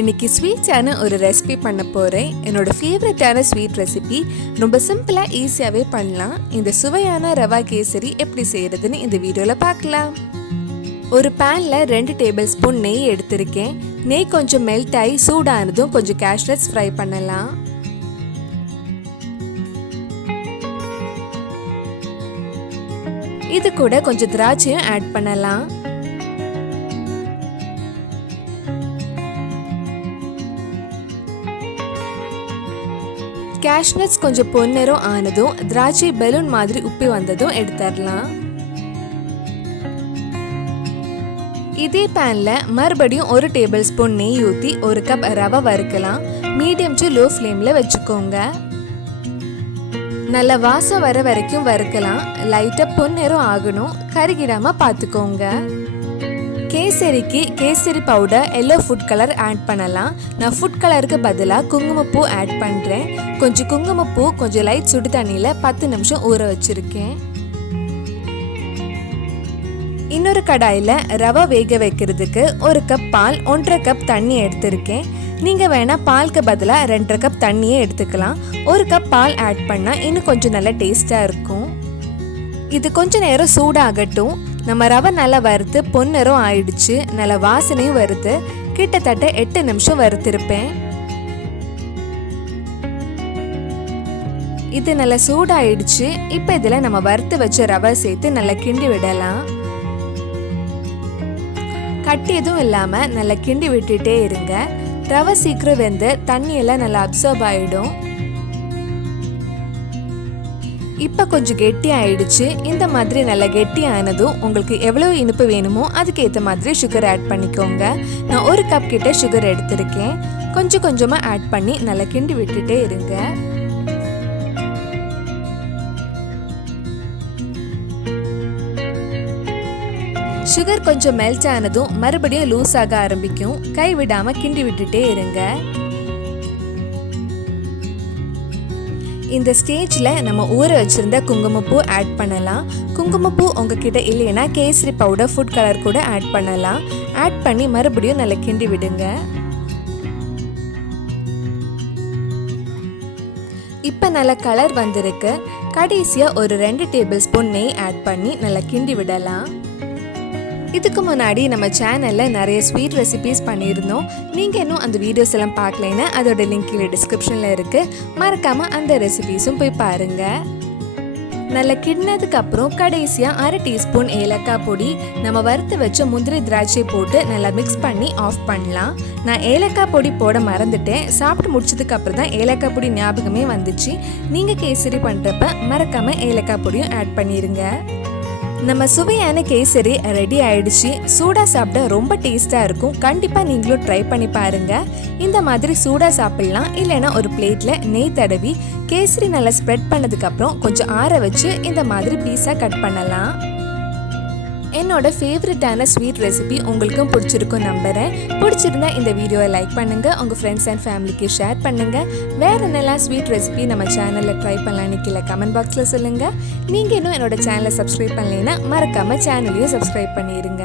இன்னைக்கு ஸ்வீட்டான ஒரு ரெசிபி பண்ண போகிறேன். என்னோட ஃபேவரட்டான ஸ்வீட் ரெசிபி ரொம்ப சிம்பிளாக ஈஸியாகவே பண்ணலாம். இந்த சுவையான ரவா கேசரி எப்படி செய்கிறதுன்னு இந்த வீடியோவில் பார்க்கலாம். ஒரு பேனில் 2 டேபிள் ஸ்பூன் நெய் எடுத்திருக்கேன். நெய் கொஞ்சம் மெல்ட் ஆகி சூடானதும் கொஞ்சம் கேஷ்நட்ஸ் ஃப்ரை பண்ணலாம். இது கூட கொஞ்சம் திராட்சையும் ஆட் பண்ணலாம். கேஷ்நட்ஸ் கொஞ்சம் பொன்னிறம் ஆனதும் திராட்சை பலூன் மாதிரி உப்பி வந்ததும் எடுத்துடலாம். இதே பேன்ல மறுபடியும் 1 டேபிள் ஸ்பூன் நெய் ஊற்றி 1 கப் ரவை வறுக்கலாம். மீடியம் டு லோ ஃப்ளேமில் வச்சுக்கோங்க. நல்ல வாசம் வர வரைக்கும் வறுக்கலாம். லைட்டாக பொன்னிறம் ஆகணும், கருகிடாமல் பார்த்துக்கோங்க. கேசரிக்கு கேசரி powder yellow food colour add பண்ணலாம். நான் ஃபுட் கலருக்கு பதிலாக குங்குமப்பூ ஆட் பண்ணுறேன். கொஞ்சம் குங்குமப்பூ கொஞ்சம் லைட் சுடு தண்ணியில் 10 நிமிஷம் ஊற வச்சுருக்கேன். இன்னொரு கடாயில் ரவை வேக வைக்கிறதுக்கு 1 கப் பால் 1.5 கப் தண்ணி எடுத்திருக்கேன். நீங்கள் வேணால் பாலுக்கு பதிலாக 2.5 கப் தண்ணியே எடுத்துக்கலாம். 1 கப் பால் ஆட் பண்ணால் இன்னும் கொஞ்சம் நல்லா டேஸ்ட்டாக இருக்கும். இது கொஞ்சம் நேரம் சூடாகட்டும். நம்ம ரவை நல்லா வறுத்து பொன்னிறம் ஆயிடுச்சு. நல்ல வாசனையும் வறுத்து கிட்டத்தட்ட 8 நிமிஷம் வறுத்திருப்பேன். இது நல்லா சூடாயிடுச்சு. இப்போ இதில் நம்ம வறுத்து வச்ச ரவை சேர்த்து நல்லா கிண்டி விடலாம். கட்டி எதுவும் இல்லாமல் நல்லா கிண்டி விட்டுட்டே இருங்க. ரவை சீக்கிரம் வெந்து தண்ணியெல்லாம் நல்லா அப்சர்வ் ஆகிடும். இப்போ கொஞ்சம் கெட்டி ஆயிடுச்சு. இந்த மாதிரி நல்லா கெட்டி ஆனதும் உங்களுக்கு எவ்வளோ இனிப்பு வேணுமோ அதுக்கு ஏற்ற மாதிரி சுகர் ஆட் பண்ணிக்கோங்க. நான் 1 கப் கிட்ட சுகர் எடுத்திருக்கேன். கொஞ்சம் கொஞ்சமாக ஆட் பண்ணி நல்லா கிண்டி விட்டுட்டே இருங்க. சுகர் கொஞ்சம் மெல்ட் ஆனதும் மறுபடியும் லூஸ் ஆக ஆரம்பிக்கும். கை விடாமல் கிண்டி விட்டுட்டே இருங்க. இந்த ஸ்டேஜில் நம்ம ஊற வச்சுருந்த குங்குமப்பூ ஆட் பண்ணலாம். குங்குமப்பூ உங்ககிட்ட இல்லைன்னா கேசரி பவுடர் ஃபுட் கலர் கூட ஆட் பண்ணலாம். ஆட் பண்ணி மறுபடியும் நல்லா கிண்டி விடுங்க. இப்போ நல்ல கலர் வந்திருக்கு. கடைசியாக ஒரு 2 டேபிள் ஸ்பூன் நெய் ஆட் பண்ணி நல்லா கிண்டி விடலாம். இதுக்கு முன்னாடி நம்ம சேனலில் நிறைய ஸ்வீட் ரெசிபீஸ் பண்ணியிருந்தோம். நீங்கள் இன்னும் அந்த வீடியோஸ் எல்லாம் பார்க்கலைன்னா அதோட லிங்க் கீழே டிஸ்கிரிப்ஷனில் இருக்குது. மறக்காமல் அந்த ரெசிபீஸும் போய் பாருங்கள். நல்லா கிண்டினதுக்கு அப்புறம் கடைசியாக 1/2 டீஸ்பூன் ஏலக்காய் பொடி, நம்ம வறுத்து வச்ச முந்திரி திராட்சை போட்டு நல்லா மிக்ஸ் பண்ணி ஆஃப் பண்ணலாம். நான் ஏலக்காய் பொடி போட மறந்துட்டேன். சாப்பிட்டு முடிச்சதுக்கு அப்புறம் தான் ஏலக்காய் பொடி ஞாபகமே வந்துச்சு. நீங்கள் கேசரி பண்ணுறப்ப மறக்காமல் ஏலக்காய் பொடியும் ஆட் பண்ணிடுங்க. நம்ம சுவையான கேசரி ரெடி ஆயிடுச்சு. சூடாக சாப்பிட ரொம்ப டேஸ்ட்டாக இருக்கும். கண்டிப்பாக நீங்களும் ட்ரை பண்ணி பாருங்கள். இந்த மாதிரி சூடாக சாப்பிட்லாம். இல்லைன்னா ஒரு பிளேட்டில் நெய் தடவி கேசரி நல்லா ஸ்ப்ரெட் பண்ணதுக்கப்புறம் கொஞ்சம் ஆற வச்சு இந்த மாதிரி பீஸாக கட் பண்ணலாம். என்னோட ஃபேவரட்டான ஸ்வீட் ரெசிபி உங்களுக்கும் பிடிச்சிருக்கும் நம்புகிறேன். பிடிச்சிருந்தா இந்த வீடியோவை லைக் பண்ணுங்கள். உங்கள் ஃப்ரெண்ட்ஸ் அண்ட் ஃபேமிலிக்கு ஷேர் பண்ணுங்கள். வேறு என்னெல்லாம் ஸ்வீட் ரெசிபி நம்ம சேனலில் ட்ரை பண்ணலான்னு கீழே கமெண்ட் பாக்ஸில் சொல்லுங்கள். நீங்கள் இன்னும் என்னோட சேனலை சப்ஸ்கிரைப் பண்ணலைன்னா மறக்காமல் சேனலையும் சப்ஸ்கிரைப் பண்ணிடுங்க.